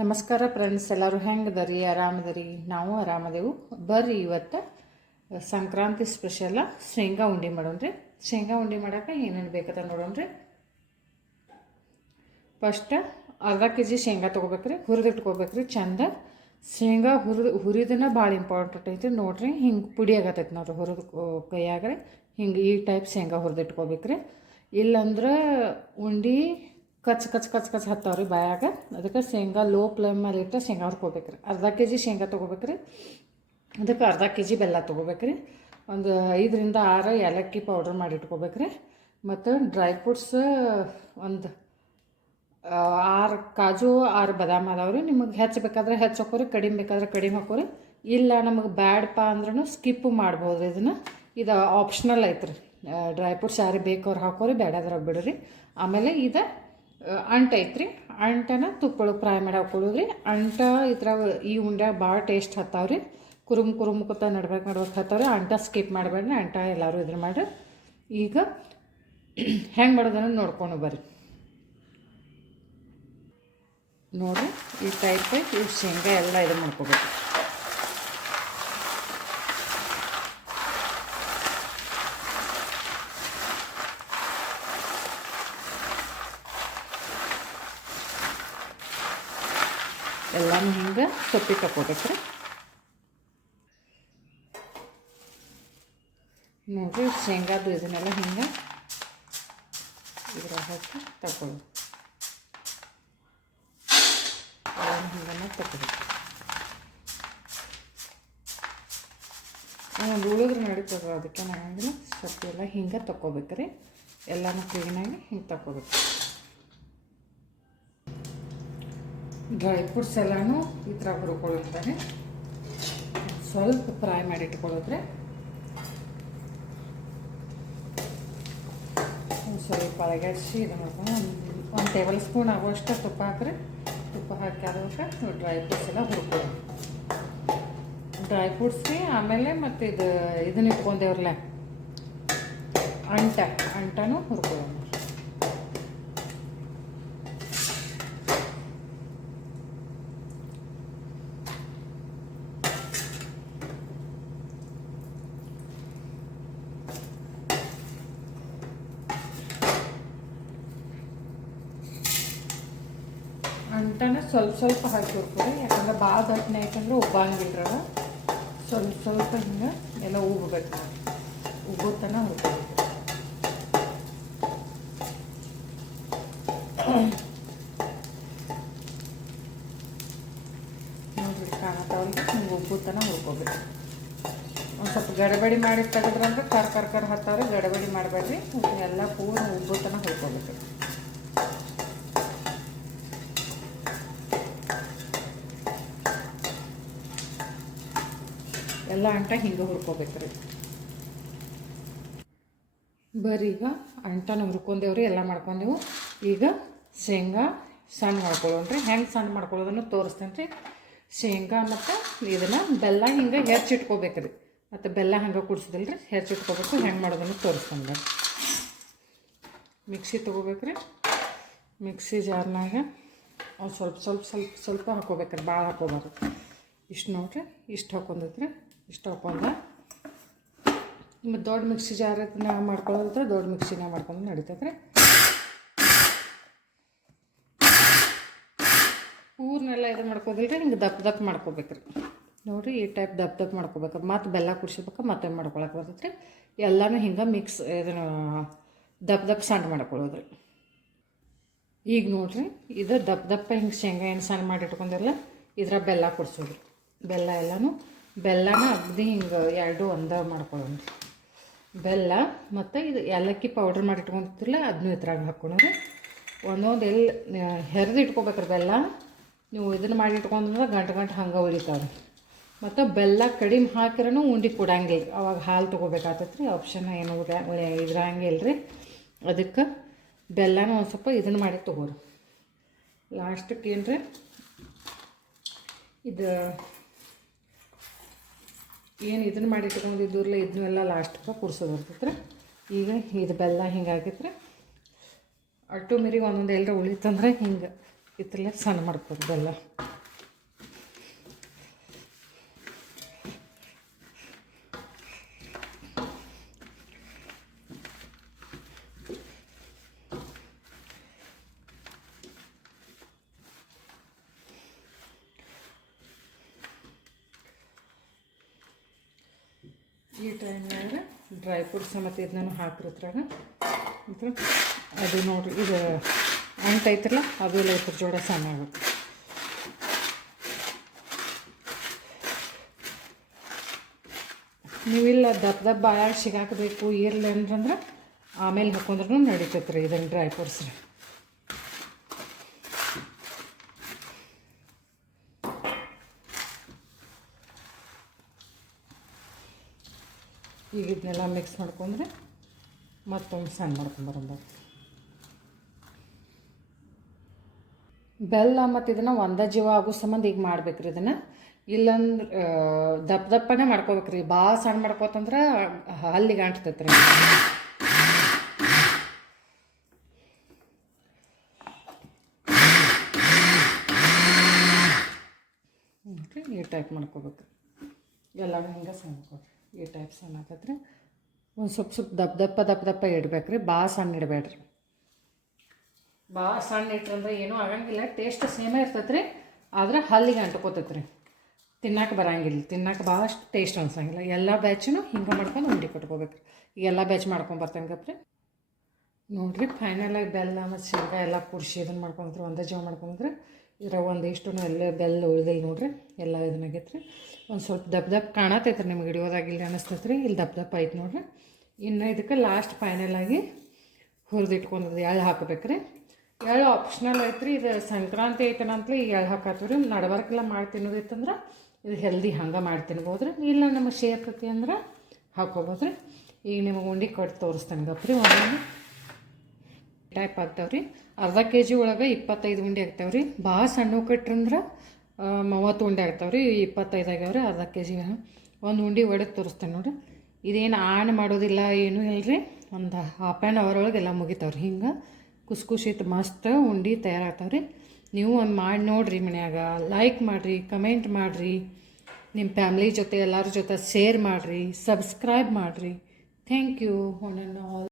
ನಮಸ್ಕಾರ ಫ್ರೆಂಡ್ಸ್ ಎಲ್ಲರೂ ಹೆಂಗದರಿ? ಆರಾಮದರಿ? ನಾವು ಆರಾಮದೇವು. ಬರ್ರಿ ಇವತ್ತು ಸಂಕ್ರಾಂತಿ ಸ್ಪೆಷಲ ಶೇಂಗಾ ಉಂಡೆ ಮಾಡೋಣ್ರಿ. ಶೇಂಗಾ ಉಂಡೆ ಮಾಡೋಕೆ ಏನೇನು ಬೇಕದ ನೋಡೋಣ್ರಿ. ಫಸ್ಟ್ ಅರ್ಧ ಕೆ ಜಿ ಶೇಂಗಾ ತೊಗೋಬೇಕ್ರಿ, ಹುರಿದಿಟ್ಕೋಬೇಕ್ರಿ, ಚಂದ. ಶೇಂಗಾ ಹುರಿದು, ಹುರಿದನ ಭಾಳ ಇಂಪಾರ್ಟೆಂಟ್ ಐತಿ ನೋಡ್ರಿ, ಹಿಂಗೆ ಪುಡಿ ಆಗತ್ತೈತಿ ನೋಡ್ರಿ ಹುರಿದು ಕೈಯಾಗ್ರಿ. ಹಿಂಗೆ ಈ ಟೈಪ್ ಶೇಂಗಾ ಹುರಿದಿಟ್ಕೋಬೇಕ್ರಿ. ಇಲ್ಲಂದ್ರೆ ಉಂಡೆ ಕಚ್ ಕಚ್ ಕಚ್ ಕಚ್ ರೀ ಬಾಯಾಗ. ಅದಕ್ಕೆ ಶೇಂಗಾ ಲೋ ಫ್ಲೇಮ್ ಮೇಲೆ ಇಟ್ಟು ಶೇಂಗಾ ಹುರ್ಕೋಬೇಕ್ರಿ. ಅರ್ಧ ಕೆ ಜಿ ಶೇಂಗಾ ತೊಗೋಬೇಕ್ರಿ. ಅದಕ್ಕೆ ಅರ್ಧ ಕೆ ಜಿ ಬೆಲ್ಲ ತೊಗೋಬೇಕ್ರಿ. ಒಂದು ಐದರಿಂದ ಆರು ಏಲಕ್ಕಿ ಪೌಡ್ರ್ ಮಾಡಿ ಇಟ್ಕೋಬೇಕ್ರಿ. ಮತ್ತು ಡ್ರೈ ಫ್ರೂಟ್ಸ್ ಒಂದು ಆರು ಕಾಜು, ಆರು ಬಾದಾಮ್ ಅದಾವ್ರಿ. ನಿಮಗೆ ಹೆಚ್ಚು ಬೇಕಾದ್ರೆ ಹೆಚ್ಚು ಹಾಕೋರಿ, ಕಡಿಮೆ ಬೇಕಾದ್ರೆ ಕಡಿಮೆ ಹಾಕೋರಿ. ಇಲ್ಲ ನಮಗೆ ಬ್ಯಾಡಪ್ಪ ಅಂದ್ರೂ ಸ್ಕಿಪ್ ಮಾಡ್ಬೋದು ಇದನ್ನು. ಇದು ಆಪ್ಷನಲ್ ಐತ್ರಿ. ಡ್ರೈ ಫ್ರೂಟ್ಸ್ ಯಾರಿಗೆ ಬೇಕವ್ರು ಹಾಕೋರಿ ಬೇಡಾದ್ರೆ ಬಿಡ್ರಿ ಆಮೇಲೆ ಇದು ಅಂಟು ಐತ್ರಿ. ಅಂಟನ ತುಪ್ಪೊಳಗೆ ಫ್ರೈ ಮಾಡಿ ಹಾಕೊಳ್ಳೋದ್ರಿ. ಅಂಟ ಇದ್ರಾಗ ಈ ಉಂಡ್ಯಾಗ ಭಾಳ ಟೇಸ್ಟ್ ಹತ್ತಾವ್ರಿ. ಕುರುಮ್ ಕುರುಮ್ ಕೂತ ನಡ್ಬೇಕು ನಡ್ಬೇಕು ಹತ್ತಾವ್ರಿ. ಅಂಟ ಸ್ಕಿಪ್ ಮಾಡಬೇಡ್ರಿ. ಅಂಟ ಎಲ್ಲರೂ ಇದ್ರ ಮಾಡಿ ಈಗ ಹೆಂಗೆ ಮಾಡೋದನ್ನು ನೋಡ್ಕೊಂಡು ಬರ್ರಿ. ನೋಡಿರಿ, ಈ ಟೈಪ್ ಇವು ಶೇಂಗಾ ಎಲ್ಲ ಇದು ಮಾಡ್ಕೋಬೇಕು. ಎಲ್ಲನೂ ಹಿಂಗೆ ಸೊಪ್ಪಿ ತಗೋಬೇಕ್ರಿ ನೋಡಿರಿ ಶೇಂಗಾದು ಇದನ್ನೆಲ್ಲ ಹಿಂಗೆ ಇದ್ರ ಹಾಕಿ ತಗೊಳ್ಳಿ ಹಿಂಗನ್ನ ತಗೋಬೇಕು ಒಂದು ಉಳಿದ್ರೆ ನಡೀತದ ಅದಕ್ಕೆ ನಾನು ಸೊಪ್ಪು ಎಲ್ಲ ಹಿಂಗೆ ತಗೋಬೇಕ್ರಿ ಎಲ್ಲನೂ ಕ್ಲೀನಾಗಿ ಹಿಂಗೆ ತಗೋಬೇಕು ಡ್ರೈ ಫ್ರೂಟ್ಸ್ ಎಲ್ಲನೂ ಈ ಥರ ಹುರ್ಕೊಳ್ಳುತ್ತಾರೆ ಸ್ವಲ್ಪ ಫ್ರೈ ಮಾಡಿ ಇಟ್ಕೊಳ್ಳೋದ್ರೆ ಸ್ವಲ್ಪ ಅಳಗಡಿಸಿ ಇದು ಒಂದು ಟೇಬಲ್ ಸ್ಪೂನ್ ಆಗುವಷ್ಟು ತುಪ್ಪ ಹಾಕ್ರಿ. ತುಪ್ಪ ಹಾಕಿ ಆದಾಗ ಡ್ರೈ ಫ್ರೂಟ್ಸ್ ಎಲ್ಲ ಹುರ್ಕೊಳ್ಳಿ. ಡ್ರೈ ಫ್ರೂಟ್ಸ್ಗೆ ಆಮೇಲೆ ಮತ್ತು ಇದು ಇದನ್ನ ಇಟ್ಕೊಂಡೇವ್ರಲ್ಲ, ಅಂಟ, ಅಂಟನೂ ಹುರ್ಕೊಳ್ಳೋಣ. ಅಂಟನ ಸ್ವಲ್ಪ ಸ್ವಲ್ಪ ಹಾಕಿ ಹುರ್ಕೊರಿ ಯಾಕಂದ್ರೆ ಭಾಳ ದಟ್ಟನೆ ಆಯ್ತಂದ್ರೆ ಉಬ್ಬಂಗಿಲ್ರವ ಸ್ವಲ್ಪ ಸ್ವಲ್ಪ ಹಿಂಗೆ ಎಲ್ಲ ಉಬ್ಬಬೇಕು ಉಬ್ಬುತ್ತನ ಹುರ್ಕೋಬೇಕು ನೋಡ್ರಿ ಕಾಣತಾವ್ರಿಗೆ ಹಿಂಗೆ ಹುಡ್ಕೋಬೇಕು ಒಂದು ಸ್ವಲ್ಪ ಗಡಬಡಿ ಮಾಡಿ ತೆಗೆದ್ರಂದ್ರೆ ಕರ್ ಕರ್ ಕರ್ ಹತ್ತಾವ್ರಿ, ಗಡಬಡಿ ಮಾಡಬೇಡ್ರಿ. ಎಲ್ಲ ಪೂರ್ಣ ಹುರ್ಕೋಬೇಕು ಎಲ್ಲ ಅಂಟ ಹಿಂಗೆ ಹುರ್ಕೋಬೇಕ್ರಿ. ಬರ್ರಿ ಈಗ ಅಂಟನ ಹುರ್ಕೊಂಡೇವ್ರಿ, ಎಲ್ಲ ಮಾಡ್ಕೊಂಡೆವು. ಈಗ ಶೇಂಗಾ ಸಣ್ಣ ಮಾಡ್ಕೊಳ್ಳೋಣ್ರಿ. ಹೆಂಗೆ ಸಣ್ಣ ಮಾಡ್ಕೊಳ್ಳೋದನ್ನು ತೋರಿಸ್ತೇನೆ ರೀ ಶೇಂಗಾ ಮತ್ತು ಇದನ್ನು ಬೆಲ್ಲ ಹಿಂಗೆ ಹೆಚ್ಚಿಟ್ಕೋಬೇಕ್ರಿ ಮತ್ತು ಬೆಲ್ಲ ಹಂಗೆ ಕುಡ್ಸೋದಿಲ್ಲ ರೀ ಹೆಚ್ಚಿಟ್ಕೋಬೇಕು ಹೆಂಗೆ ಮಾಡೋದನ್ನು ತೋರಿಸ್ತೇನೆ ರೀ ಮಿಕ್ಸಿ ತೊಗೋಬೇಕ್ರಿ. ಮಿಕ್ಸಿ ಜಾರ್ನಾಗ ಒಂದು ಸ್ವಲ್ಪ ಸ್ವಲ್ಪ ಸ್ವಲ್ಪ ಸ್ವಲ್ಪ ಹಾಕೋಬೇಕ್ರಿ ಭಾಳ ಹಾಕೋಬಾರ್ದು. ಇಷ್ಟು ನೋಡ್ರಿ, ಇಷ್ಟು ಹಾಕೊಂಡೈತ್ರಿ. ಇಷ್ಟು ಅಂದ್ರೆ ಮತ್ತು ದೊಡ್ಡ ಮಿಕ್ಸಿ ಜಾರನ್ನ ಮಾಡ್ಕೊಳ್ಳೋದ್ರೆ ದೊಡ್ಡ ಮಿಕ್ಸಿನ ಮಾಡ್ಕೊಂಡು ನಡೀತದ್ರೆ ರೀ ಪೂರ್ನೆಲ್ಲ ಇದು ಮಾಡ್ಕೋದಿಲ್ರಿ, ಹಿಂಗೆ ದಪ್ಪ ದಪ್ಪ ಮಾಡ್ಕೋಬೇಕ್ರಿ. ನೋಡಿರಿ, ಈ ಟೈಪ್ ದಪ್ಪ ದಪ್ಪ ಮಾಡ್ಕೋಬೇಕು. ಮತ್ತು ಬೆಲ್ಲ ಕುಡಿಸ್ಬೇಕು ಮತ್ತೆ ಮಾಡ್ಕೊಳಕ್ಕೆ ಬರ್ತೈತೆ ರೀ ಎಲ್ಲನೂ ಹಿಂಗೆ ಮಿಕ್ಸ್, ಇದನ್ನು ದಪ್ಪ ದಪ್ಪ ಸಣ್ಣ ಮಾಡ್ಕೊಳ್ಳೋದ್ರಿ ಈಗ ನೋಡಿರಿ, ಇದು ದಪ್ಪ ದಪ್ಪ ಹಿಂಗೆ ಶೇಂಗಾ ಏನು ಸಣ್ಣ ಮಾಡಿ ಇಟ್ಕೊಂಡಿರಲ್ಲ ಇದ್ರ ಬೆಲ್ಲ ಕುಡಿಸೋದ್ರಿ ಬೆಲ್ಲ ಎಲ್ಲನೂ ಬೆಲ್ಲನ ಅಗ್ದಿ ಹಿಂಗೆ ಎರಡು ಒಂದ ಮಾಡ್ಕೊಳ್ಳೋಣ ಬೆಲ್ಲ ಮತ್ತು ಇದು ಏಲಕ್ಕಿ ಪೌಡ್ರ್ ಮಾಡಿ ಇಟ್ಕೊಂಡಿರ್ತಿಲ್ಲ ಅದನ್ನೂ ಇದ್ರಾಗ ಹಾಕ್ಕೊಳೋರು ಒಂದೊಂದು ಎಲ್ಲಿ ಹೆರ್ದು ಇಟ್ಕೋಬೇಕ್ರಿ ಬೆಲ್ಲ. ನೀವು ಇದನ್ನು ಮಾಡಿ ಇಟ್ಕೊಂಡ್ರೆ ಗಂಟು ಗಂಟು ಹಂಗೆ ಉಳಿತಾವೆ ಮತ್ತು ಬೆಲ್ಲ ಕಡಿಮೆ ಹಾಕಿರೂ ಉಂಡೆ ಕೊಡಂಗಿಲ್ಲ ಅವಾಗ ಹಾಲು ತೊಗೋಬೇಕಾಗ್ತೈತೆ ರೀ ಆಪ್ಷನ್ ಏನು ಇದ್ರಂಗಿಲ್ಲ ರೀ. ಅದಕ್ಕೆ ಬೆಲ್ಲನ ಒಂದು ಸ್ವಲ್ಪ ಇದನ್ನು ಮಾಡಿ ತೊಗೋರಿ. ಲಾಸ್ಟಕ್ಕೆ ಏನು ರೀ ಇದು ಏನು ಇದನ್ನು ಮಾಡಿ ಇಟ್ಕೊಂಡಿದ್ದೂರ್ಲ ಇದನ್ನೆಲ್ಲ ಲಾಸ್ಟ್ಗೆ ಕುಡ್ಸೋದು ಬರ್ತೈತ್ರಿ ಈಗ ಇದು ಬೆಲ್ಲ ಹಿಂಗೆ ಆಗೈತೆ ರೀ ಅಟ್ಟು ಮಿರಿಗೆ ಒಂದೊಂದು ಎಲ್ಲರ ಉಳಿತಂದ್ರೆ ಹಿಂಗೆ ಇತ್ತಲ್ಲೇ ಸಣ್ಣ ಮಾಡ್ಕೋದು ಬೆಲ್ಲ. ಈ ಟೈಮ್ನಾಗ ಡ್ರೈ ಫ್ರೂಟ್ಸ್ ಮತ್ತು ಇದನ್ನ ಹಾಕಿರೋದ್ರಾಗ ಮತ್ತು ಅದು ನೋಡಿರಿ ಇದು ಅಂಟ್ ಅವೆಲ್ಲ ಇದ್ರ ಜೋಡ ಆಗುತ್ತೆ. ನೀವಿಲ್ಲ ದಪ್ಪ ದಪ್ಪ ಬಾಯಾಗ ಸಿಗಾಕಬೇಕು, ಇರಲಿ ಅಂತಂದ್ರೆ ಆಮೇಲೆ ಹಾಕೊಂಡ್ರೂ ನಡೀತೈತೆ ರೀ ಇದನ್ನು ಡ್ರೈ ಫ್ರೂಟ್ಸ್ ರೀ. ಈಗ ಇದನ್ನೆಲ್ಲ ಮಿಕ್ಸ್ ಮಾಡ್ಕೊಂಡ್ರೆ ಮತ್ತೊಂದು ಸಣ್ಣ ಮಾಡ್ಕೊಂಬರೋದು ಬೆಲ್ಲ ಮತ್ತು ಇದನ್ನು ಒಂದೇ ಜೀವ ಆಗೋ ಸಂಬಂಧ ಈಗ ಮಾಡ್ಬೇಕ್ರಿ ಇದನ್ನು. ಇಲ್ಲಂದ್ರೆ ದಪ್ಪ ದಪ್ಪನೇ ಮಾಡ್ಕೋಬೇಕ್ರಿ. ಭಾಳ ಸಣ್ಣ ಮಾಡ್ಕೋತಂದ್ರೆ ಹಲ್ಲಿಗೆ ಅಂಟ್ತೈತೆ ರೀ ಈ ಟೈಪ್ ಮಾಡ್ಕೋಬೇಕು ಎಲ್ಲಾನು ಹಿಂಗೆ ಸಣ್ಣ ಕೊಡ್ರಿ ಈ ಟೈಪ್ ಸಣ್ಣ ಆಗತ್ರಿ. ಒಂದು ಸ್ವಲ್ಪ ಸ್ವಲ್ಪ ದಪ್ಪ ದಪ್ಪ ದಪ್ಪ ದಪ್ಪ ಇಡ್ಬೇಕ್ರಿ. ಭಾಳ ಸಣ್ಣ ಇಡಬೇಡ್ರಿ. ಭಾಳ ಸಣ್ಣ ಇಟ್ರಂದ್ರೆ ಏನೂ ಆಗಂಗಿಲ್ಲ. ಟೇಸ್ಟ್ ಸೇಮೇ ಇರ್ತೈತೆ ರೀ ಆದ್ರೆ ಹಲ್ಲಿಗೆ ಅಂಟ್ಕೋತೈತೆ ರೀ ತಿನ್ನಕ್ಕೆ ಬರಂಗಿಲ್ಲ. ತಿನ್ನಕ್ಕೆ ಭಾಳಷ್ಟು ಟೇಸ್ಟ್ ಅನ್ಸಂಗಿಲ್ಲ. ಎಲ್ಲ ಬ್ಯಾಚನ್ನು ಹಿಂಗೆ ಮಾಡ್ಕೊಂಡು ಉಂಡೆ ಕಟ್ಕೋಬೇಕು ಈಗ ಎಲ್ಲ ಬ್ಯಾಚ್ ಮಾಡ್ಕೊಂಡು ಗಪ್ರಿ. ನೋಡಿರಿ ಫೈನಲಾಗಿ ಬೆಲ್ಲ ಮತ್ತು ಶೇಂಗಾ ಎಲ್ಲ ಕುಡಿಸಿ ಇದನ್ನು ಮಾಡ್ಕೊಂಡ್ರೆ ಒಂದೇ ಜೀವ ಮಾಡ್ಕೊಂಡ್ರೆ ಇದ್ರಾಗ ಒಂದಿಷ್ಟು ಎಲ್ಲ ಬೆಲ್ಲ ಉಳ್ದಿಲ್ಲ ನೋಡ್ರಿ, ಎಲ್ಲ ಇದನ್ನಾಗೈತೆ ರೀ ಒಂದು ಸ್ವಲ್ಪ ದಪ್ಪ ದಪ್ಪ ಕಾಣತೈತೆ ನಿಮ್ಗೆ ಹಿಡಿಯೋದಾಗಿಲ್ಲ ಅನಿಸ್ತೈತೆ ರೀ ಇಲ್ಲಿ ದಪ್ಪ ದಪ್ಪ ಐತೆ ನೋಡ್ರಿ. ಇನ್ನು ಇದಕ್ಕೆ ಲಾಸ್ಟ್ ಫೈನಲ್ ಆಗಿ ಹುರಿದಿಟ್ಕೊಂಡದ್ದು ಎಳ್ಳು ಹಾಕಬೇಕು ರೀ ಎಳ್ಳು ಆಪ್ಷನಲ್ ಐತ್ರಿ, ಇದು ಸಂಕ್ರಾಂತಿ ಐತನಂತಲೇ ಈ ಎಳ್ಳು ಹಾಕತ್ತೀವಿ ರೀ ನಡವರ್ಕೆಲ್ಲ ಮಾಡಿ ತಿನ್ನೋದಿತ್ತಂದ್ರೆ ಇದು ಹೆಲ್ದಿ ಹಂಗೆ ಮಾಡಿ ತಿನ್ಬೋದು ರೀ ಇಲ್ಲ ನಮಗೆ ಸೇರ್ತೈತಿ ಅಂದ್ರೆ ಹಾಕ್ಕೊಬೋದು ರೀ ಈಗ ನಿಮಗೆ ಉಂಡೆ ಕಟ್ ತೋರಿಸ್ತೇನೆ ರೀ ಒಂದೊಂದು. ಟೈಪ್ ಆಗ್ತಾವ್ರಿ. ಅರ್ಧ ಕೆ ಜಿ ಒಳಗೆ ಇಪ್ಪತ್ತೈದು ಉಂಡೆ ಆಗ್ತಾವ್ರಿ. ಭಾಳ ಸಣ್ಣ ಕಟ್ಟ್ರಂದ್ರೆ ಮೂವತ್ತು ಉಂಡೆ ಆಗ್ತಾವ್ರಿ. ಇಪ್ಪತ್ತೈದು ಆಗ್ಯಾವ್ರಿ, ಅರ್ಧ ಕೆ ಜಿ ಒಂದು ಉಂಡೆ ಒಡೆದು ತೋರಿಸ್ತೇನೆ ನೋಡಿರಿ. ಇದೇನು ಆಣ್ ಮಾಡೋದಿಲ್ಲ, ಏನೂ ಇಲ್ಲ ರೀ ಒಂದು ಹಾಫ್ ಆ್ಯಂಡ್ ಅವರ್ ಒಳಗೆ ಎಲ್ಲ ಮುಗಿತಾವ್ರಿ. ಹಿಂಗೆ ಖುಷಿ ಖುಷಿತ್ ಮಸ್ತ್ ಉಂಡೆ ತಯಾರಾಗ್ತಾವ್ರಿ. ನೀವು ಒಂದು ಮಾಡಿ ನೋಡಿರಿ ಮನ್ಯಾಗ. ಲೈಕ್ ಮಾಡಿರಿ ಕಮೆಂಟ್ ಮಾಡಿರಿ. ನಿಮ್ಮ ಫ್ಯಾಮ್ಲಿ ಜೊತೆ, ಎಲ್ಲರ ಜೊತೆ ಶೇರ್ ಮಾಡಿರಿ. ಸಬ್ಸ್ಕ್ರೈಬ್ ಮಾಡಿರಿ. Thank you one all